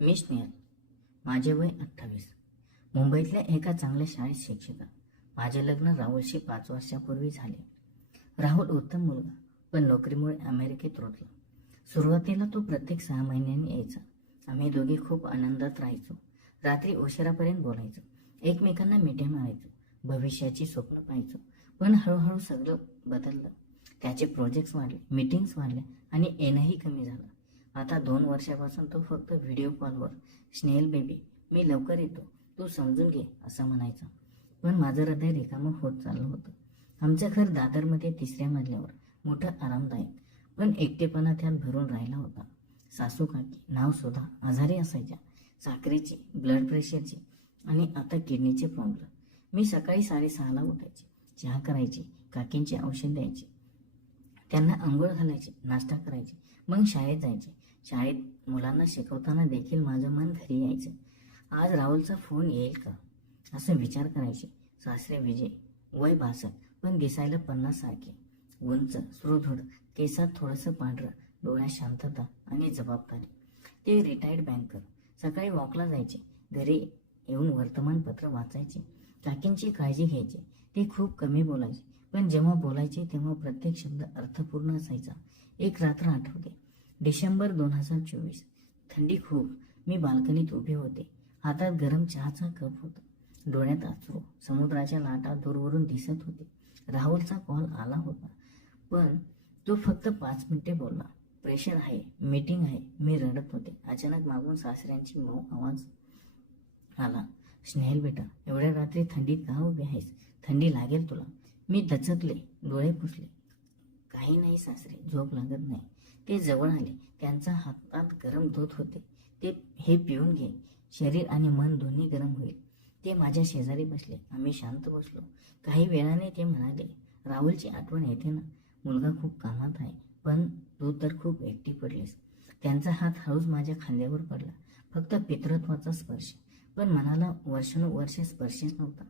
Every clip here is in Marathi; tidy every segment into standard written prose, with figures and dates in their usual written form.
मी स्नेहल. माझे वय 28. मुंबईतल्या एका चांगल्या शाळेत शिक्षिका. माझे लग्न राहुलशी 5 वर्षापूर्वी झाले. राहुल उत्तम मुलगा, पण नोकरीमुळे अमेरिकेत रुतला. सुरुवातीला तो प्रत्येक 6 महिन्यांनी यायचा. आम्ही दोघे खूप आनंदात राहायचो. रात्री उशिरापर्यंत बोलायचो, एकमेकांना मिठ्या मारायचो, भविष्याची स्वप्न पाहायचो. पण हळूहळू सगळं बदललं. त्याचे प्रोजेक्ट्स वाढले, मीटिंग्स वाढल्या आणि येणंही कमी झालं. आता 2 वर्षापासून तो फक्त व्हिडिओ कॉलवर स्नेहल बेबी, मी लवकर येतो, तू समजून घे असं म्हणायचा. पण माझं हृदय रिकामं होत चाललं होतं. आमचं घर दादरमध्ये 3ऱ्या मजल्यावर, मोठं आरामदायक, पण एकटेपणा त्यात भरून राहिला होता. सासू काकी, नाव सुद्धा, आजारी असायच्या. साखरेची, ब्लड प्रेशरची आणि आता किडनीचे प्रॉब्लेम. मी सकाळी 6:30ला उठायचे, चहा करायची, काकींचे औषध द्यायचे, त्यांना आंघोळ घालायची, नाश्ता करायचे, मग शाळेत जायचे. शाळेत मुलांना शिकवताना देखील माझं मन घरी यायचं. आज राहुलचा फोन येईल का असं विचार करायचे. सासरे विजय, वय 62, पण दिसायला 50 सारखे, उंच, सुदृढ, केसात थोडंसं पांढरं, डोळ्यात शांतता आणि जबाबदारी. ते रिटायर्ड बँकर. सकाळी वॉकला जायचे, घरी येऊन वर्तमानपत्र वाचायचे, काकींची काळजी घ्यायचे. ते खूप कमी बोलायचे, पण जेव्हा बोलायचे तेव्हा प्रत्येक शब्द अर्थपूर्ण असायचा. एक रात्र आठवते, डिसेंबर 2024. थंडी खूप. मी बाल्कनीत उभे होते, हातात गरम चहाचा कप होता, डोळ्यात अश्रू. समुद्राच्या लाटा दूरवरून दिसत होते. राहुलचा कॉल आला होता, पण तो फक्त 5 मिनिटे बोलला. प्रेशर आहे, मीटिंग आहे. मी रडत होते. अचानक मागून सासऱ्यांची मऊ आवाज आला, स्नेहल बेटा, एवढ्या रात्री थंडीत का उभी आहेस? थंडी लागेल तुला. मी दचकले, डोळे पुसले. काही नाही सासरे, झोप लागत नाही. ते जवळ आले, त्यांच्या हातात गरम दूध होते. हे पिऊन घे, शरीर आणि मन दोन्ही गरम होईल. ते माझ्या शेजारी बसले. आम्ही शांत बसलो. काही वेळाने ते म्हणाले, राहुलची आठवण येते ना? मुलगा खूप कामात आहे, पण तू तर खूप एकटी पडलीस. त्यांचा हात हळूच माझ्या खांद्यावर पडला. फक्त पितृत्वाचा स्पर्श, पण मनाला वर्षानुवर्षे स्पर्शच नव्हता.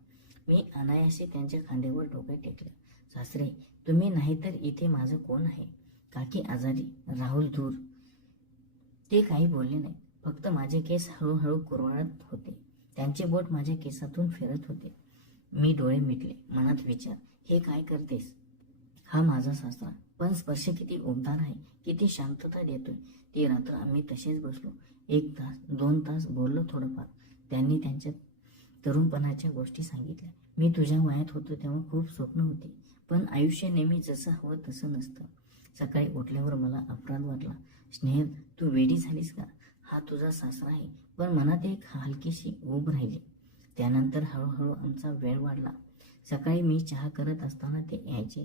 मी अनायासे त्यांच्या खांद्यावर डोके टेकले. सासरे, तुम्ही नाही तर इथे माझं कोण आहे? काकी आजारी, राहुल दूर. ते काही बोलले नाही, फक्त माझे केस हळूहळू कुरवाळत होते. त्यांचे बोट माझ्या केसातून फिरत होते. मी डोळे मिटले, मनात विचार, हे काय करतेस? हा माझा सासरा, पण स्पर्श किती उबदार आहे, किती शांतता देतोय. ती रात्र आम्ही तसेच बसलो. 1 तास, 2 तास बोललो थोडंफार. त्यांनी त्यांच्या तरुणपणाच्या गोष्टी सांगितल्या. मी तुझ्या वयात होतो तेव्हा खूप स्वप्न होती, पण आयुष्य नेहमी जसं हवं तसं नसतं. सकाळी उठल्यावर मला अपराध वाटला. स्नेहल, तू वेडी झालीस का? हा तुझा सासरा आहे. पण मनात एक हलकीशी ऊब राहिली. त्यानंतर हळूहळू आमचा वेळ वाढला. सकाळी मी चहा करत असताना ते यायचे.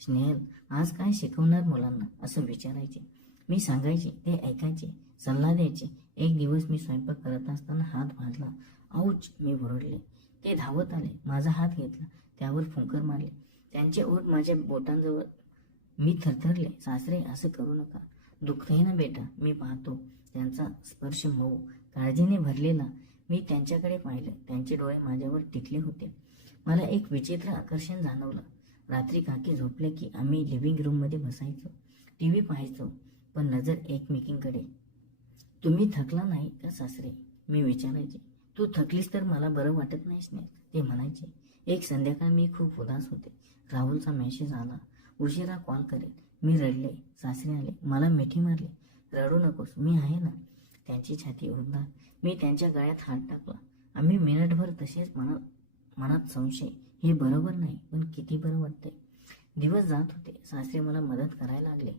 स्नेहल, आज काय शिकवणार मुलांना असं विचारायचे. मी सांगायचे, ते ऐकायचे, सल्ला द्यायचे. एक दिवस मी स्वयंपाक करत असताना हात भाजला. औच, मी ओरडले. ते धावत आले, माझा हात घेतला, त्यावर फुंकर मारले. त्यांचे ओठ माझ्या बोटांजवळ. मी थरथरले. सासरे, असं करू नका, दुखतंय ना बेटा. मी पाहतो. त्यांचा स्पर्श मऊ, काळजीने भरलेला. मी त्यांच्याकडे पाहिलं. त्यांचे डोळे माझ्यावर टिकले होते. मला एक विचित्र आकर्षण जाणवलं. रात्री काकी झोपल्या की आम्ही लिव्हिंग रूममध्ये बसायचो, टीव्ही पाहायचो, पण नजर एकमेकींकडे. तुम्ही थकला नाही का सासरे? मी विचारायचे. तू थकलीस तर मला बरं वाटत नाहीस नाही, ते म्हणायचे. एक संध्याकाळ मी खूप उदास होते. राहुलचा मेसेज आला, उशिरा कॉल करेल. मी रडले. सासरे आले, मला मिठी मारली. रडू नकोस, मी आहे ना. त्यांची छाती उबदार. मी त्यांच्या गळ्यात हात टाकला. आम्ही मिनिटभर तसेच. मनात संशय, हे बरोबर नाही, पण किती बरं वाटतंय. दिवस जात होते. सासरे मला मदत करायला लागले.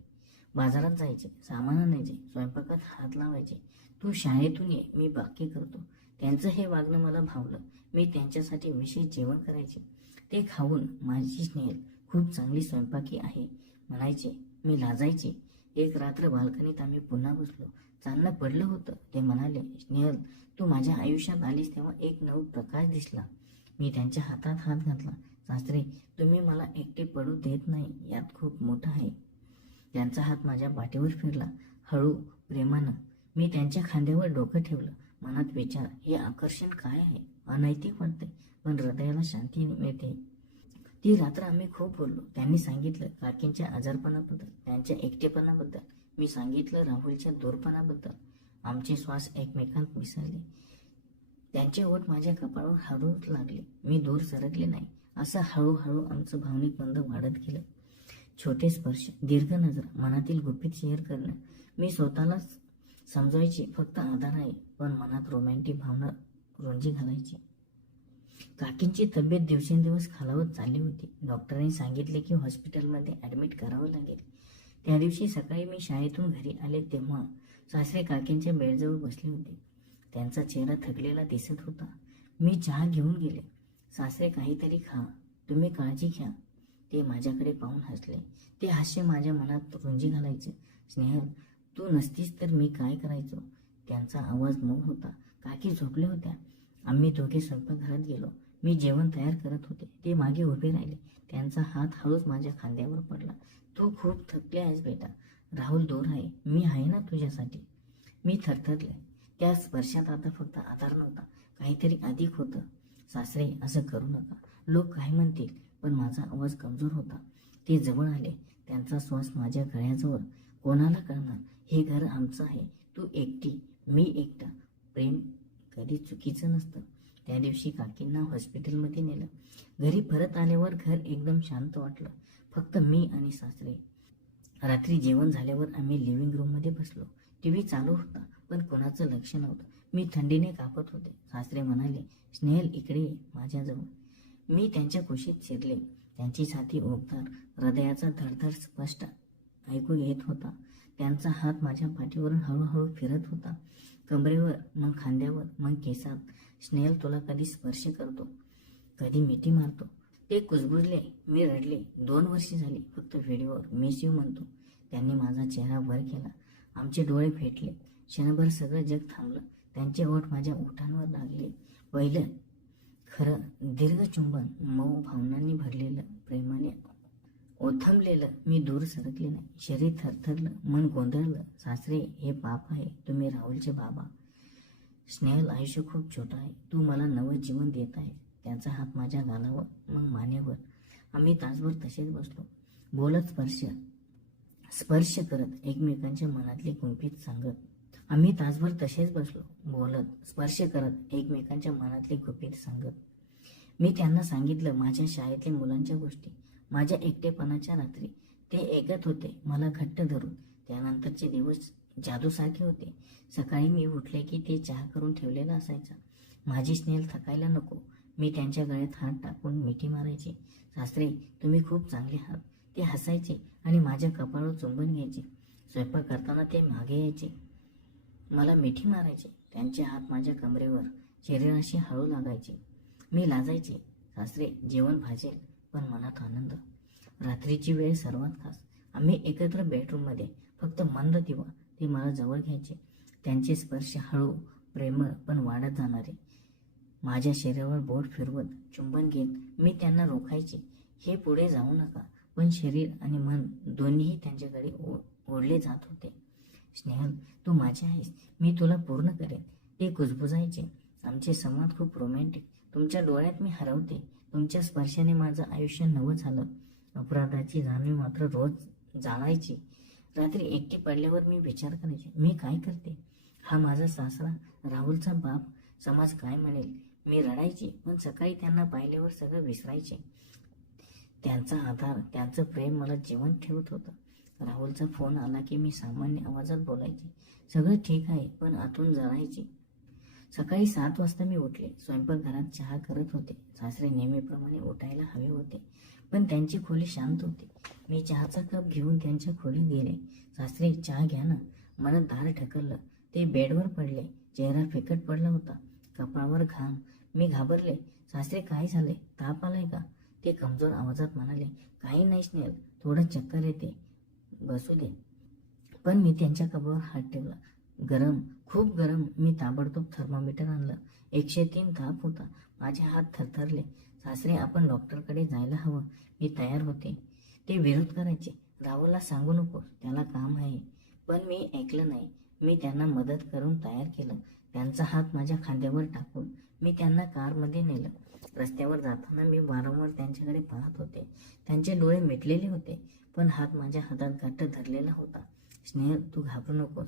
बाजारात जायचे, सामान आणायचे, स्वयंपाकात हात लावायचे. तू शाळेतून ये, मी बाकी करतो. त्यांचं हे वागणं मला भावलं. मी त्यांच्यासाठी विशेष जेवण करायचे. ते खाऊन माझी स्नेहल खूप चांगली स्वयंपाकी आहे म्हणायचे. मी लाजायचे. एक रात्र बाल्कनीत आम्ही पुन्हा बसलो. चांदणं पडलं होतं. ते म्हणाले, स्नेहल, तू माझ्या आयुष्यात आलीस तेव्हा एक नवा प्रकाश दिसला. मी त्यांच्या हातात हात घातला. सासरे, तुम्ही मला एकटे पडू देत नाही, यात खूप मोठं आहे. त्यांचा हात माझ्या पाठीवर फिरला, हळू, प्रेमानं. मी त्यांच्या खांद्यावर डोकं ठेवलं. मनात विचार, हे आकर्षण काय आहे? अनैतिक वाटते, पण हृदयाला शांती मिळते. ती रात्र आम्ही खूप बोललो. त्यांनी सांगितलं काकींच्या आजारपणाबद्दल, त्यांच्या एकटेपणाबद्दल. मी सांगितलं राहुलच्या दूरपणाबद्दल. आमचे श्वास एकमेकांत मिसळले. त्यांचे ओठ माझ्या कपाळावर हळू लागले. मी दूर सरकले नाही. असं हळूहळू आमचं भावनिक बंध वाढत गेलं. छोटे स्पर्श, दीर्घ नजर, मनातील गुपित शेअर करणं. मी स्वतःला समजायची फक्त आधार आहे, पण मनात रोमॅन्टिक भावना रुंजी घालायची. काकींची तब्येत दिवसेंदिवस खालावत चालली होती. डॉक्टरांनी सांगितले की हॉस्पिटलमध्ये ॲडमिट करावं लागेल. त्या दिवशी सकाळी मी शाळेतून घरी आले तेव्हा सासरे काकींच्या बेडजवळ बसले होते. त्यांचा चेहरा थकलेला दिसत होता. मी चहा घेऊन गेले. सासरे, काहीतरी खा, तुम्ही काळजी घ्या. ते माझ्याकडे पाहून हसले. ते हास्य माझ्या मनात रुंजी घालायचे. स्नेहल, तू नसतीस तर मी काय करायचो? त्यांचा आवाज मऊ होता. काकी झोपल्या होत्या. आम्ही दोघे स्वयंपाकघरात गेलो. मी जेवण तयार करत होते. ते मागे उभे राहिले. त्यांचा हात हळूच माझ्या खांद्यावर पडला. तू खूप थकले आहेस बेटा. राहुल दूर आहे. मी आहे ना तुझ्यासाठी. मी थरथरले. त्या स्पर्शात आता फक्त आधार नव्हता, काहीतरी अधिक होतं. सासरे, असं करू नका. लोक काय म्हणतील? पण माझा आवाज कमजोर होता. ते जवळ आले. त्यांचा श्वास माझ्या गळ्याजवळ. कोणाला कळणार? हे घर आमचं आहे. तू एकटी, मी एकटा. प्रेम कधी चुकीचं नसतं. त्या दिवशी काकींना हॉस्पिटलमध्ये नेलं. घरी परत आल्यावर घर एकदम शांत वाटलं. फक्त मी आणि सासरे. रात्री जेवण झाल्यावर आम्ही लिव्हिंग रूममध्ये बसलो. टीव्ही चालू होता, पण कोणाचं लक्ष नव्हतं. मी थंडीने कापत होते. सासरे म्हणाले, स्नेहल, इकडे ये माझ्याजवळ. मी त्यांच्या कुशीत शिरले. त्यांची छाती ओबदार, हृदयाचा धडधड स्पष्ट ऐकू येत होता. त्यांचा हात माझ्या पाठीवरून हळूहळू फिरत होता. कमरेवर, मग खांद्यावर, मग केसात. स्नेहल, तुला कधी स्पर्श करतो, कधी मिठी मारतो. ते कुजबुजले. मी रडले. 2 वर्षे झाली. फक्त व्हिडिओवर मिस यू म्हणतो. त्यांनी माझा चेहरा वर केला. आमचे डोळे भेटले. क्षणभर सगळं जग थांबलं. त्यांचे ओठ माझ्या ओठांवर लागले. पहिलं खरं दीर्घ चुंबन, मऊ भावनांनी भरलेलं, प्रेमाने ओथंबलेलं. मी दूर सरकले नाही. शरीर थरथरलं, मन गोंधळलं. सासरे, हे पाप आहे. तुम्ही राहुलचे बाबा. स्नेहल, आयुष्य खूप छोटं आहे. तू मला नवं जीवन देत आहे. त्यांचा हात माझ्या गालावर, मग मानेवर. आम्ही तासभर तसेच बसलो, बोलत, स्पर्श करत, एकमेकांच्या मनातले गुंफीत सांगत. आम्ही तासभर तसेच बसलो, बोलत, स्पर्श करत, एकमेकांच्या मनातले गुपित सांगत. मी त्यांना सांगितलं माझ्या शाळेतल्या मुलांच्या गोष्टी, माझ्या एकटेपणाच्या रात्री. ते ऐकत होते, मला घट्ट धरून. त्यानंतरचे दिवस जादूसारखे होते. सकाळी मी उठले की ते चहा करून ठेवलेला असायचा. माझी स्नेहल थकायला नको. मी त्यांच्या गळ्यात हात टाकून मिठी मारायची. सासरे, तुम्ही खूप चांगले आहात. ते हसायचे आणि माझ्या कपाळावर चुंबन घ्यायचे. स्वयंपाक करताना ते मागे यायचे, मला मिठी मारायचे. त्यांचे हात माझ्या कमरेवर, शरीराशी हळू लागायचे. मी लाजायचे. सासरे, जेवण भाजेल, पण मनात आनंद. रात्रीची वेळ सर्वात खास. आम्ही एकत्र बेडरूममध्ये, फक्त मंद दिवा. ते मला जवळ घ्यायचे. त्यांचे स्पर्श हळू, प्रेमळ, पण वाढत जाणारे. माझ्या शरीरावर बोट फिरवत, चुंबन घेत मी त्यांना रोखायचे. हे पुढे जाऊ नका. पण शरीर आणि मन दोन्हीही त्यांच्याकडे ओढले जात होते. स्नेहल, तू माझी आहेस. मी तुला पूर्ण करेन. ते कुजबुजायचे. आमचे संवाद खूप रोमॅन्टिक. तुमच्या डोळ्यात मी हरवते. तुमच्या स्पर्शाने माझं आयुष्य नवं झालं. अपराधाची जाणीव मात्र रोज जाळायची. रात्री एकटी पडल्यावर मी विचार करायचे, मी काय करते? हा माझा सासरा, राहुलचा बाप, समाज काय म्हणेल? मी रडायची, पण सकाळी त्यांना पाहिल्यावर सगळं विसरायचे. त्यांचा आधार, त्यांचं प्रेम मला जिवंत ठेवत होतं. राहुलचा फोन आला की मी सामान्य आवाजात बोलायचे, सगळं ठीक आहे, पण आतून जळायची. सकाळी 7 वाजता मी उठले. स्वयंपाकघरात चहा करत होते. सासरे नेहमीप्रमाणे उठायला हवे होते, पण त्यांची खोली शांत होती. मी चहाचा कप घेऊन त्यांच्या खोलीत गेले. सासरे, चहा घ्या ना. मला दार ढकललं. ते बेडवर पडले. चेहरा फिकट पडला होता, कपाळावर घाम. मी घाबरले. सासरे, काय झाले? ताप आलाय का? ते कमजोर आवाजात म्हणाले, काही नाही स्नेहल, थोडं चक्कर येते, बसू दे. पण मी त्यांच्या कपाळावर हात ठेवला. गरम, खूप गरम. मी ताबडतोब थर्मामीटर आणलं. 103 ताप होता. माझे हात थरथरले. सासरे, आपण डॉक्टरकडे जायला हवं. मी तयार होते. ते विरोध करायचे, राहुलला सांगू नकोस, त्याला काम आहे. पण मी ऐकलं नाही. मी त्यांना मदत करून तयार केलं. त्यांचा हात माझ्या खांद्यावर टाकून मी त्यांना कारमध्ये नेलं. रस्त्यावर जाताना मी वारंवार त्यांच्याकडे पाहत होते. त्यांचे डोळे मिटलेले होते, पण हात माझ्या हातात घट्ट धरलेला होता. स्नेहल, तू घाबरू नकोस.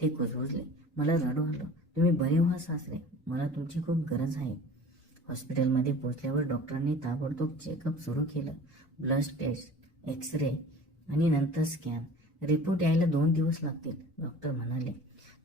ते कुजबुजले. मला रडू आलं. तुम्ही बरे व्हा सासरे, मला तुमची खूप गरज आहे. हॉस्पिटलमध्ये पोचल्यावर डॉक्टरांनी ताबडतोब चेकअप सुरू केलं. ब्लड टेस्ट, एक्स-रे आणि नंतर स्कॅन. रिपोर्ट यायला 2 दिवस लागतील, डॉक्टर म्हणाले.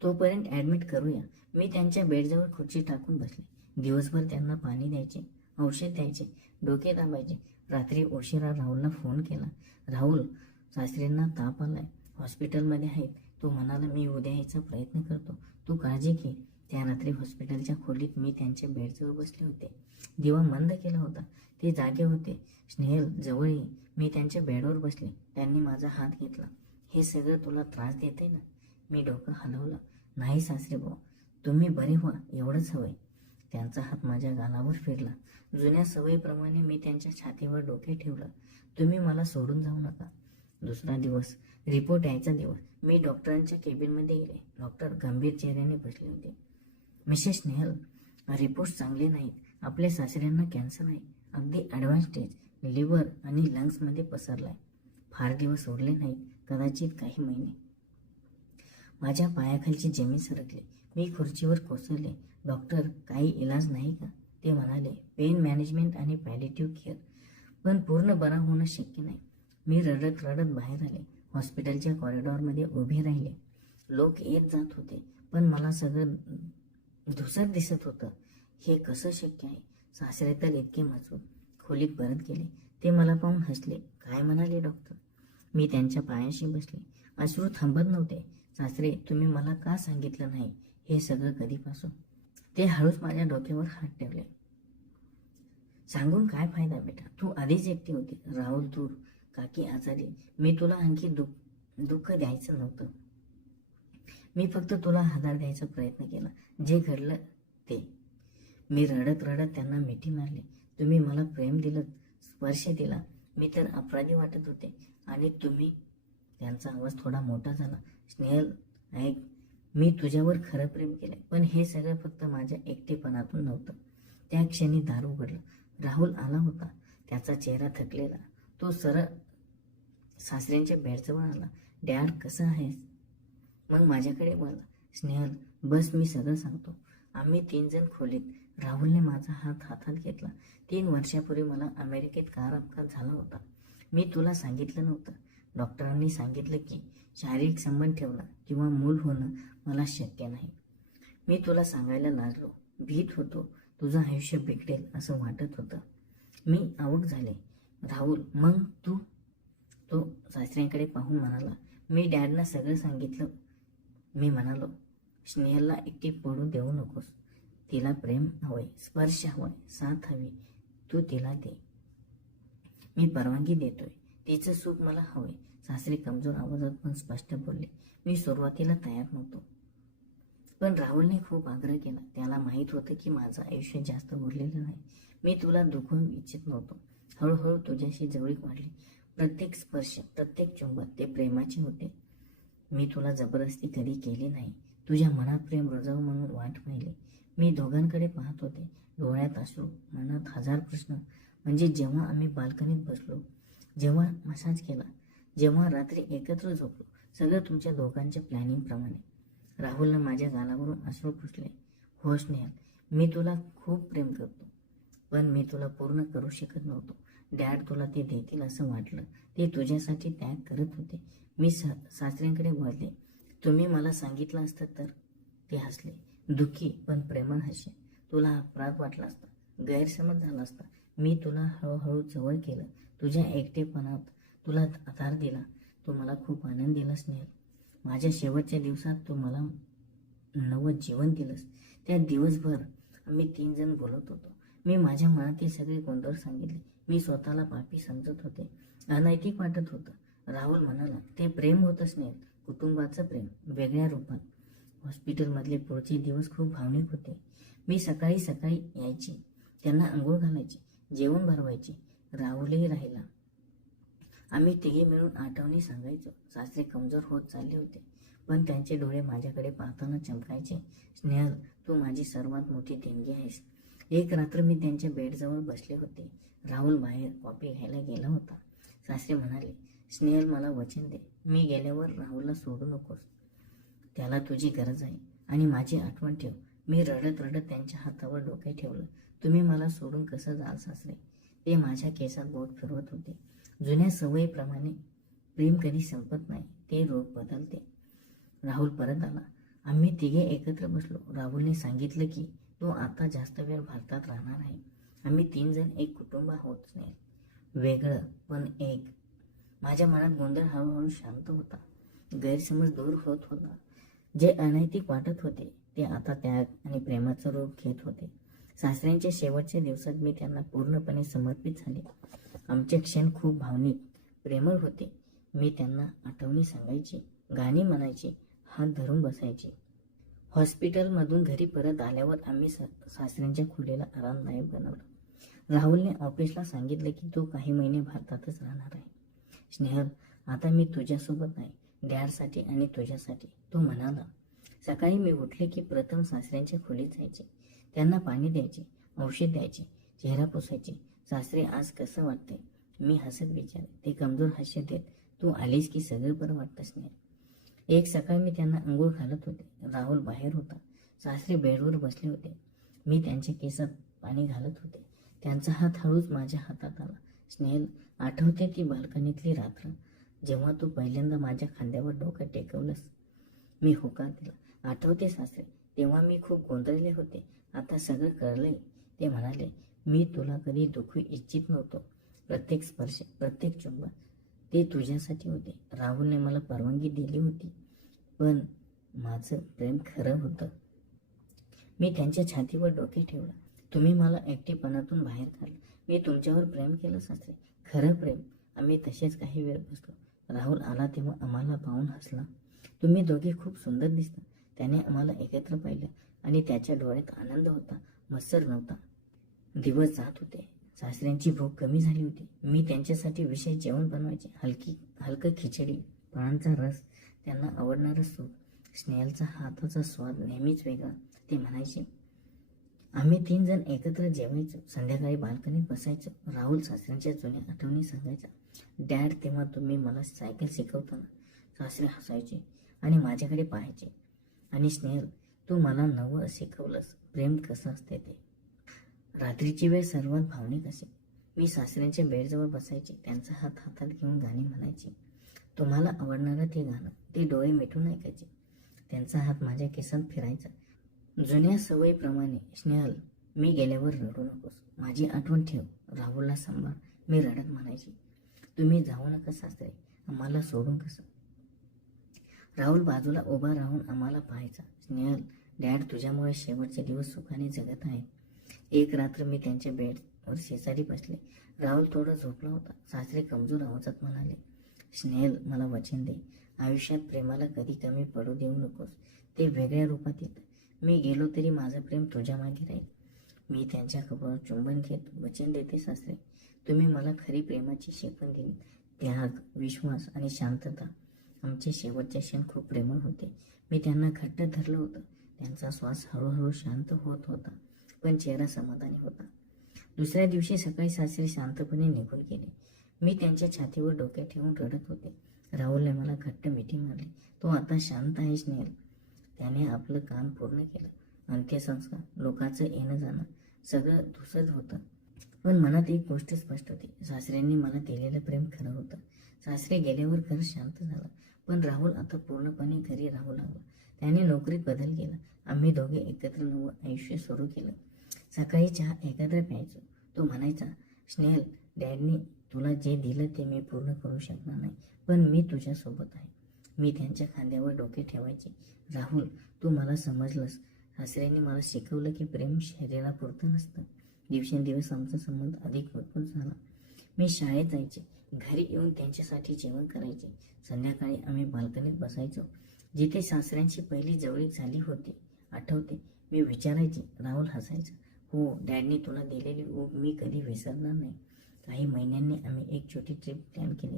तोपर्यंत ॲडमिट करूया. मी त्यांच्या बेडजवळ खुर्ची टाकून बसले. दिवसभर त्यांना पाणी द्यायचे, औषध द्यायचे, डोके दाबायचे. रात्री उशिरा राहुलला फोन केला. राहुल, सासऱ्यांना ताप आलाय, हॉस्पिटलमध्ये आहेत. तो म्हणाला, मी उद्या यायचा प्रयत्न करतो, तू काळजी घे. त्या रात्री हॉस्पिटलच्या खोलीत मी त्यांच्या बेडजवळ बसले होते. दिवा मंद केला होता. ते जागे होते. स्नेहल जवळ ये. मी त्यांच्या बेडवर बसले. त्यांनी माझा हात घेतला. हे सगळं तुला त्रास देते ना? मी डोकं हलवलं. नाही सासरे भाऊ, तुम्ही बरे व्हा एवढंच हवंय. त्यांचा हात माझ्या गालावर फिरला. जुन्या सवयीप्रमाणे मी त्यांच्या छातीवर डोके ठेवलं. तुम्ही मला सोडून जाऊ नका. दुसरा दिवस, रिपोर्ट यायचा दिवस. मी डॉक्टरांच्या केबिनमध्ये गेले. डॉक्टर गंभीर चेहऱ्याने बसले होते. मिसेस स्नेहल, रिपोर्ट चांगले नाहीत. आपल्या सासऱ्यांना कॅन्सर आहे. अगदी ॲडव्हान्स स्टेज. लिव्हर आणि लंग्समध्ये पसरलाय. फार दिवस उरले नाहीत, कदाचित काही महिने. माझ्या पायाखालची जमीन सरकली. मी खुर्चीवर कोसळले. डॉक्टर, काही इलाज नाही का? ते म्हणाले, पेन मॅनेजमेंट आणि पॅलिएटिव्ह केअर, पण पूर्ण बरा होणं शक्य नाही. मी रडत रडत बाहेर आले. हॉस्पिटलच्या कॉरिडॉरमध्ये उभे राहिले. लोक येत जात होते, पण मला सगळं धुसर दिसत होतं. हे कसं शक्य आहे? सासरे तर इतके मजबूत. खोलीत परत गेले. ते मला पाहून हसले. काय म्हणाले डॉक्टर? मी त्यांच्या पायाशी बसले. अश्रू थांबत नव्हते. सासरे, तुम्ही मला का सांगितलं नाही हे सगळं कधीपासून? ते हळूच माझ्या डोक्यावर हात ठेवले. सांगून काय फायदा बेटा, तू आधीच एकटी होती. राहुल दूर, काकी आजारी. मी तुला आणखी दुःख द्यायचं नव्हतं. मी फक्त तुला आधार द्यायचा प्रयत्न केला. जे घडलं ते. मी रडत रडत त्यांना मिठी मारली. तुम्ही मला प्रेम दिलं, स्पर्श दिला. मी तर अपराधी वाटत होते. आणि तुम्ही? त्यांचा आवाज थोडा मोठा झाला. स्नेहल, ऐक, मी तुझ्यावर खरं प्रेम केलंय, पण हे सगळं फक्त माझ्या एकटेपणातून नव्हतं. त्या क्षणी दार उघडलं. राहुल आला होता. त्याचा चेहरा थकलेला. तो सरळ सासऱ्यांच्या बेडजवळ आला. डॅड, कसं आहेस? मग माझ्याकडे बोलला. स्नेहल, बस, मी सगळं सांगतो. आम्ही 3 जण खोलीत. राहुलने माझा हात हातात घेतला. 3 वर्षापूर्वी मला अमेरिकेत कार अपघात झाला होता. मी तुला सांगितलं नव्हतं. डॉक्टरांनी सांगितलं की शारीरिक संबंध ठेवणं किंवा मूल होणं मला शक्य नाही. मी तुला सांगायला लाजलो, भीत होतो. तुझं आयुष्य बिघडेल असं वाटत होतं. मी अवाक झाले. राहुल, मग तू? तो सासऱ्यांकडे पाहून म्हणाला. मी डॅडना सगळं सांगितलं. मी म्हणालो, स्नेहलला एकटी पडू देऊ नकोस. तिला प्रेम हवंय, स्पर्श हवाय, साथ हवी. तू तिला दे. मी परवानगी देतोय. तिचं सुख मला हवंय. सासरे कमजोर आवाजात पण स्पष्ट बोलले. मी सुरुवातीला तयार नव्हतो, पण राहुलने खूप आग्रह केला. त्याला माहीत होतं की माझं आयुष्य जास्त उरलेलं नाही. मी तुला दुखवून इच्छित नव्हतो. हळूहळू तुझ्याशी जवळीक वाढली. प्रत्येक स्पर्श, प्रत्येक चुंबन ते प्रेमाचे होते. मी तुला जबरदस्ती कधी केली नाही. तुझ्या मनात प्रेम रुजावं म्हणून वाट पाहिली. मी दोघांकडे पाहत होते. डोळ्यात अश्रू, मनात हजार प्रश्न. म्हणजे जेव्हा आम्ही बाल्कनीत बसलो, जेव्हा मसाज केला, जेव्हा रात्री एकत्र झोपलो, सगळं तुमच्या दोघांच्या प्लॅनिंगप्रमाणे. राहुलनं माझ्या गालावरून अश्रू पुसले. हो स्नेहल, मी तुला खूप प्रेम करतो, पण मी तुला पूर्ण करू शकत नव्हतो. डॅड तुला ते देतील असं वाटलं. ते तुझ्यासाठी त्याग करत होते. मी सासऱ्यांकडे वळले. तुम्ही मला सांगितलं असतं तर? ते हसले. दुःखी पण प्रेमळ हसे. तुला अपराध वाटला असता, गैरसमज झाला असता. मी तुला हळूहळू जवळ केलं. तुझ्या एकटेपणात तुला आधार दिला. तू मला खूप आनंद दिला स्नेहल. माझ्या शेवटच्या दिवसात तू मला नवं जीवन दिलंस. त्या दिवसभर आम्ही 3 जण बोलत होतो. मी माझ्या मनातील सगळे गोंधळ सांगितले. मी स्वतःला पापी समजत होते, अनैतिक वाटत होतं. राहुल म्हणाला, ते प्रेम होतं स्नेहल, कुटुंबाचं प्रेम, वेगळ्या रूपात. हॉस्पिटलमधले पुढचे दिवस खूप भावनिक होते. मी सकाळी सकाळी यायची, त्यांना अंघोळ घालायची, जेवण भरवायचे. राहुलही राहिला. आम्ही तिघे मिळून आठवणी सांगायचो. सासरे कमजोर होत चालले होते, पण त्यांचे डोळे माझ्याकडे पाहताना चमकायचे. स्नेहल, तू माझी सर्वात मोठी देणगी आहेस. एक रात्र मी त्यांच्या बेडजवळ बसले होते. राहुल बाहेर कॉफी घ्यायला गेला होता. सासरे म्हणाले, स्नेहल, मला वचन दे, मी गेल्यावर राहुलला सोडू नकोस. त्याला तुझी गरज आहे. आणि माझी आठवण ठेव. मी रडत रडत त्यांच्या हातावर डोके ठेवलं. तुम्ही मला सोडून कसं जाल सासरे? ते माझ्या केसात बोट फिरवत होते. जुन्या सवयीप्रमाणे प्रेम कधी संपत नाही, ते रोग बदलते. राहुल परत आला. आम्ही तिघे एकत्र बसलो. राहुलने सांगितलं की तो आता जास्त वेळ भारतात राहणार आहे. आम्ही 3 जण एक कुटुंब आहोत स्नेहल. वेगळं पण एक. माझ्या मनात गोंधळ हळूहळू शांत होता. गैरसमज दूर होत होता. जे अनैतिक वाटत होते ते आता त्याग आणि प्रेमाचं रूप घेत होते. सासऱ्यांच्या शेवटच्या दिवसात मी त्यांना पूर्णपणे समर्पित झाले. आमचे क्षण खूप भावनिक, प्रेमळ होते. मी त्यांना आठवणी सांगायची, गाणी म्हणायची, हात धरून बसायची. हॉस्पिटलमधून घरी परत आल्यावर आम्ही सासऱ्यांच्या खोलीला आरामदायक बनवलं. राहुलने ऑफिसला सांगितलं की तो काही महिने भारतातच राहणार आहे. स्नेहल, आता मी तुझ्यासोबत आहे, डॅडसाठी आणि तुझ्यासाठी, तो म्हणाला. सकाळी मी उठले की प्रथम सासऱ्यांच्या खोलीत जायचे. त्यांना पाणी द्यायचे, औषध द्यायचे, चेहरा पुसायचे. सासरे, आज कसं वाटतंय? मी हसत विचारले. ते कमजोर हास्य देत, तू आलीस की सगळं बरं वाटतं स्नेहल. एक सकाळ मी त्यांना अंघोळ घालत होते. राहुल बाहेर होता. सासरे बेडवर बसले होते. मी त्यांच्या केसात पाणी घालत होते. त्यांचा हात हळूच माझ्या हातात आला. स्नेहल, आठवते ती बाल्कनीतली रात्र, जेव्हा तू पहिल्यांदा माझ्या खांद्यावर डोकं टेकवलंस? मी होकार दिला. आठवते सासरे, तेव्हा मी खूप गोंधळले होते. आता सगळं कळलंय. ते म्हणाले, मी तुला कधी दुखवू इच्छित नव्हतो. प्रत्येक स्पर्श, प्रत्येक चुंबन ते तुझ्यासाठी होते. राहुलने मला परवानगी दिली होती, पण माझं प्रेम खरं होतं. मी त्यांच्या छातीवर डोके ठेवलं. तुम्ही मला एकटेपणातून बाहेर काढलं. मी तुमच्यावर प्रेम केलं सासरे, खरं प्रेम. आम्ही तसेच काही वेळ बसलो. राहुल आला तेव्हा आम्हाला पाहून हसला. तुम्ही दोघे खूप सुंदर दिसता. त्याने आम्हाला एकत्र पाहिलं आणि त्याच्या डोळ्यात आनंद होता, मत्सर नव्हता. दिवस जात होते. सासऱ्यांची भूक कमी झाली होती. मी त्यांच्यासाठी विशेष जेवण बनवायचे. हलकं खिचडी, फळांचा रस, त्यांना आवडणारं सूप. स्नेहलचा हाताचा स्वाद नेहमीच वेगळा. ते म्हणायचे. आम्ही 3 जण एकत्र जेवायचो. संध्याकाळी बाल्कनीत बसायचो. राहुल सासऱ्यांच्या जुन्या आठवणी सांगायचा. डॅड, तेव्हा तुम्ही मला सायकल शिकवताना. सासरे हसायचे आणि माझ्याकडे पाहायचे. आणि स्नेहल, तू मला नवं शिकवलंस, प्रेम कसं असते ते. रात्रीची वेळ सर्वात भावनिक असे. मी सासऱ्यांच्या बेडजवळ बसायचे. त्यांचा हात हातात घेऊन गाणी म्हणायचे. तुम्हाला आवडणारं ते गाणं. ते डोळे मिटून ऐकायचे. त्यांचा हात माझ्या केसात फिरायचा. जुन्या सवयीप्रमाणे. स्नेहल, मी गेल्यावर रडू नकोस. माझी आठवण ठेव. राहुलला सांभाळ. मी रडत म्हणायची. तुम्ही जाऊ नका सासरे, आम्हाला सोडून कसं? राहुल बाजूला उभा राहून आम्हाला पाहायचा. स्नेहल, डॅड तुझ्यामुळे शेवटचे दिवस सुखाने जगत आहे. एक रात्र मी त्यांच्या बेडवर शेजारी बसले. राहुल थोडं झोपला होता. सासरे कमजोर आवाजात म्हणाले, स्नेहल, मला वचन दे, आयुष्यात प्रेमाला कधी कमी पडू देऊ नकोस. ते वेगळ्या रूपात येतं. मी गेलो तरी माझं प्रेम तुझ्या मागे राहील. मी त्यांच्या कपाळावर चुंबन घेत वचन देते सासरे, तुम्ही मला खरी प्रेमाची शिकवण दिली. त्याग, विश्वास आणि शांतता. आमचे शेवटचे क्षण खूप प्रेमळ होते. मी त्यांना घट्ट धरलं होतं. त्यांचा श्वास हळूहळू शांत होत होता, पण चेहरा समाधानी होता. दुसऱ्या दिवशी सकाळी सासरे शांतपणे निघून गेले. मी त्यांच्या छातीवर डोके ठेवून रडत होते. राहुलने मला घट्ट मिठी मारली. तो आता शांत आहे स्नेहल. त्याने आपलं काम पूर्ण केलं. अंत्यसंस्कार, लोकांचं येणं जाणं, सगळं धुसत होतं. पण मनात एक गोष्ट स्पष्ट होती. सासऱ्यांनी मला दिलेलं प्रेम खरं होतं. सासरे गेल्यावर घर शांत झालं. पण राहुल आता पूर्णपणे घरी राहू लागला. त्याने नोकरीत बदल केला. आम्ही दोघे एकत्र नवं आयुष्य सुरू केलं. सकाळी चहा एकत्र प्यायचो. तो म्हणायचा, स्नेहल, डॅडनी तुला जे दिलं ते मी पूर्ण करू शकणार नाही, पण मी तुझ्यासोबत आहे. मी त्यांच्या खांद्यावर डोके ठेवायचे. राहुल, तू मला समजलंस. सासऱ्यांनी मला शिकवलं की प्रेम शरीरापुरतं नसतं. दिवसेंदिवस आमचा संबंध अधिक मजबूत झाला. मी शाळेत जायचे. घरी येऊन त्यांच्यासाठी जेवण करायचे. संध्याकाळी आम्ही बाल्कनीत बसायचो, जिथे सासऱ्यांची पहिली जवळीक झाली होती. आठवते, मी विचारायची. राहुल हसायचा. हो, डॅडनी तुला दिलेली ऊब मी कधी विसरणार नाही. काही महिन्यांनी आम्ही एक छोटी ट्रिप प्लॅन केली.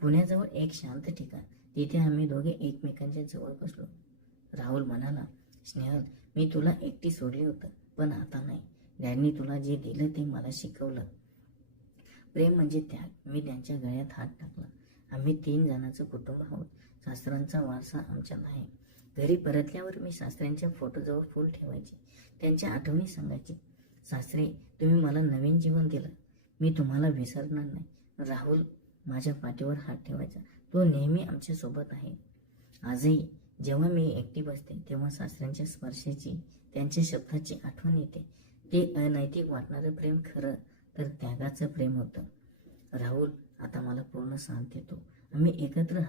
पुण्याजवळ एक शांत ठिकाण. तिथे आम्ही दोघे एकमेकांच्या जवळ बसलो. राहुल म्हणाला, स्नेहल, मी तुला एकटी सोडली होतं, पण आता नाही. डॅडनी तुला जे दिलं ते मला शिकवलं. प्रेम म्हणजे त्याग. मी त्यांच्या गळ्यात हात टाकला. आम्ही 3 जणांचं कुटुंब आहोत. सासऱ्यांचा वारसा आमच्यात आहे. घरी परतल्यावर मी सासऱ्यांच्या फोटोजवळ फूल ठेवायचे. त्यांच्या आठवणी सांगायची. सासरे, तुम्ही मला नवीन जीवन दिलं. मी तुम्हाला विसरणार नाही. राहुल माझ्या पाठीवर हात ठेवायचा. तो नेहमी आमच्यासोबत आहे. आजही जेव्हा मी एकटी बसते तेव्हा सासऱ्यांच्या स्पर्शाची, त्यांच्या शब्दाची आठवण येते. ते अनैतिक वाटणारं प्रेम खरं तर त्यागाचं प्रेम होतं. राहुल आता मला पूर्ण साथ देतो. आम्ही एकत्र